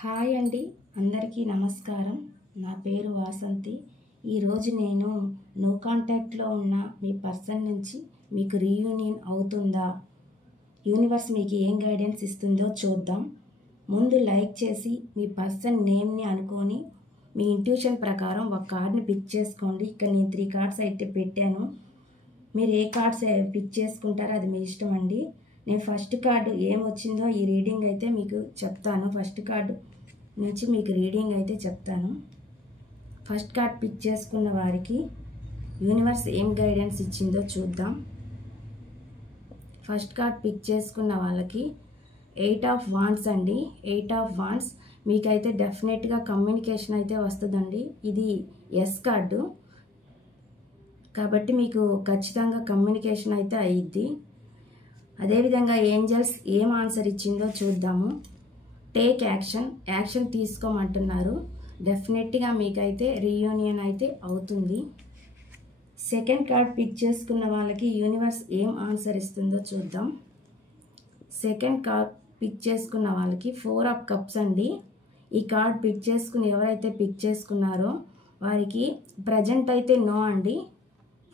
Hi అండి, అందరికీ నమస్కారం. నా పేరు వాసంతి. ఈరోజు నేను నో కాంటాక్ట్లో ఉన్న మీ పర్సన్ నుంచి మీకు రీయూనియన్ అవుతుందా, యూనివర్స్ మీకు ఏం గైడెన్స్ ఇస్తుందో చూద్దాం. ముందు లైక్ చేసి మీ పర్సన్ నేమ్ని అనుకొని మీ ఇంట్యూషన్ ప్రకారం ఒక కార్డ్ని పిక్ చేసుకోండి. ఇక్కడ నేను 3 కార్డ్స్ అయితే పెట్టాను. మీరు ఏ కార్డ్స్ పిక్ చేసుకుంటారో అది మీ ఇష్టం అండి. నేను ఫస్ట్ కార్డు ఏమొచ్చిందో ఈ రీడింగ్ అయితే మీకు చెప్తాను. ఫస్ట్ కార్డు నుంచి మీకు రీడింగ్ అయితే చెప్తాను. ఫస్ట్ కార్డ్ పిక్ చేసుకున్న వారికి యూనివర్స్ ఏం గైడెన్స్ ఇచ్చిందో చూద్దాం. ఫస్ట్ కార్డ్ పిక్ చేసుకున్న వాళ్ళకి 8 ఆఫ్ వాండ్స్ అండి. 8 ఆఫ్ వాండ్స్ మీకైతే డెఫినెట్గా కమ్యూనికేషన్ అయితే వస్తుందండి. ఇది ఎస్ కార్డు కాబట్టి మీకు ఖచ్చితంగా కమ్యూనికేషన్ అయితే అయ్యిద్ది. అదేవిధంగా ఏంజల్స్ ఏం ఆన్సర్ ఇచ్చిందో చూద్దాము. టేక్ యాక్షన్ తీసుకోమంటున్నారు. డెఫినెట్గా మీకైతే రీయూనియన్ అయితే అవుతుంది. సెకండ్ కార్డ్ పిక్ చేసుకున్న వాళ్ళకి యూనివర్స్ ఏం ఆన్సర్ ఇస్తుందో చూద్దాం. సెకండ్ కార్డ్ పిక్ చేసుకున్న వాళ్ళకి 4 ఆఫ్ కప్స్ అండి. ఈ కార్డ్ పిక్ చేసుకుని ఎవరైతే పిక్ చేసుకున్నారో వారికి ప్రజెంట్ అయితే నో అండి.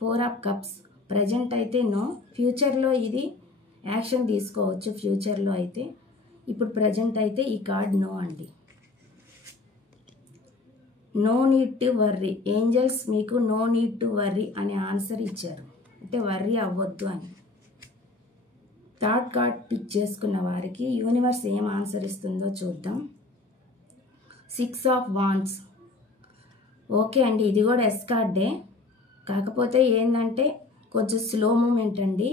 4 ఆఫ్ కప్స్ ప్రజెంట్ అయితే నో. ఫ్యూచర్లో ఇది యాక్షన్ తీసుకోవచ్చు. ఫ్యూచర్లో అయితే ఇప్పుడు ప్రజెంట్ అయితే ఈ కార్డ్ నో అండి. No need to worry. Angels మీకు నో నీడ్ టు వర్రీ అనే ఆన్సర్ ఇచ్చారు, అంటే వర్రీ అవ్వద్దు అని. థర్డ్ కార్డ్ పిక్ చేసుకున్న వారికి యూనివర్స్ ఏం ఆన్సర్ ఇస్తుందో చూద్దాం. 6 ఆఫ్ వాండ్స్. ఓకే అండి, ఇది కూడా ఎస్ కార్డే. కాకపోతే ఏంటంటే కొంచెం స్లో మూమెంట్ అండి.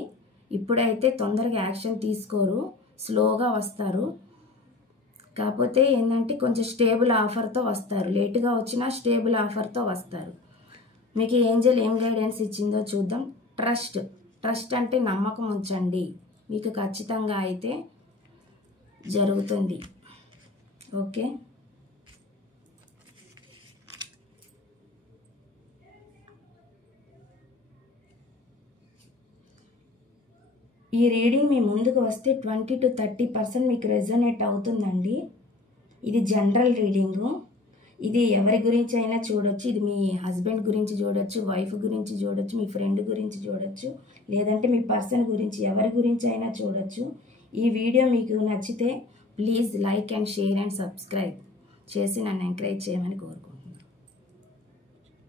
ఇప్పుడైతే తొందరగా యాక్షన్ తీసుకోరు, స్లోగా వస్తారు. కాకపోతే ఏంటంటే కొంచెం స్టేబుల్ ఆఫర్తో వస్తారు. లేటుగా వచ్చినా స్టేబుల్ ఆఫర్తో వస్తారు. మీకు ఏంజల్ ఏం గైడెన్స్ ఇచ్చిందో చూద్దాం. ట్రస్ట్ అంటే నమ్మకం ఉంచండి, మీకు ఖచ్చితంగా అయితే జరుగుతుంది. ఓకే, ఈ రీడింగ్ మీ ముందుకు వస్తే 20 to 30% మీకు రెజొనేట్ అవుతుందండి. ఇది జనరల్ రీడింగు. ఇది ఎవరి గురించి అయినా చూడొచ్చు. ఇది మీ హస్బెండ్ గురించి చూడొచ్చు, వైఫ్ గురించి చూడొచ్చు, మీ ఫ్రెండ్ గురించి చూడొచ్చు, లేదంటే మీ పర్సన్ గురించి, ఎవరి గురించి అయినా చూడొచ్చు. ఈ వీడియో మీకు నచ్చితే please like and share and subscribe చేసి నన్ను ఎంకరేజ్ చేయమని కోరుకుంటున్నాను.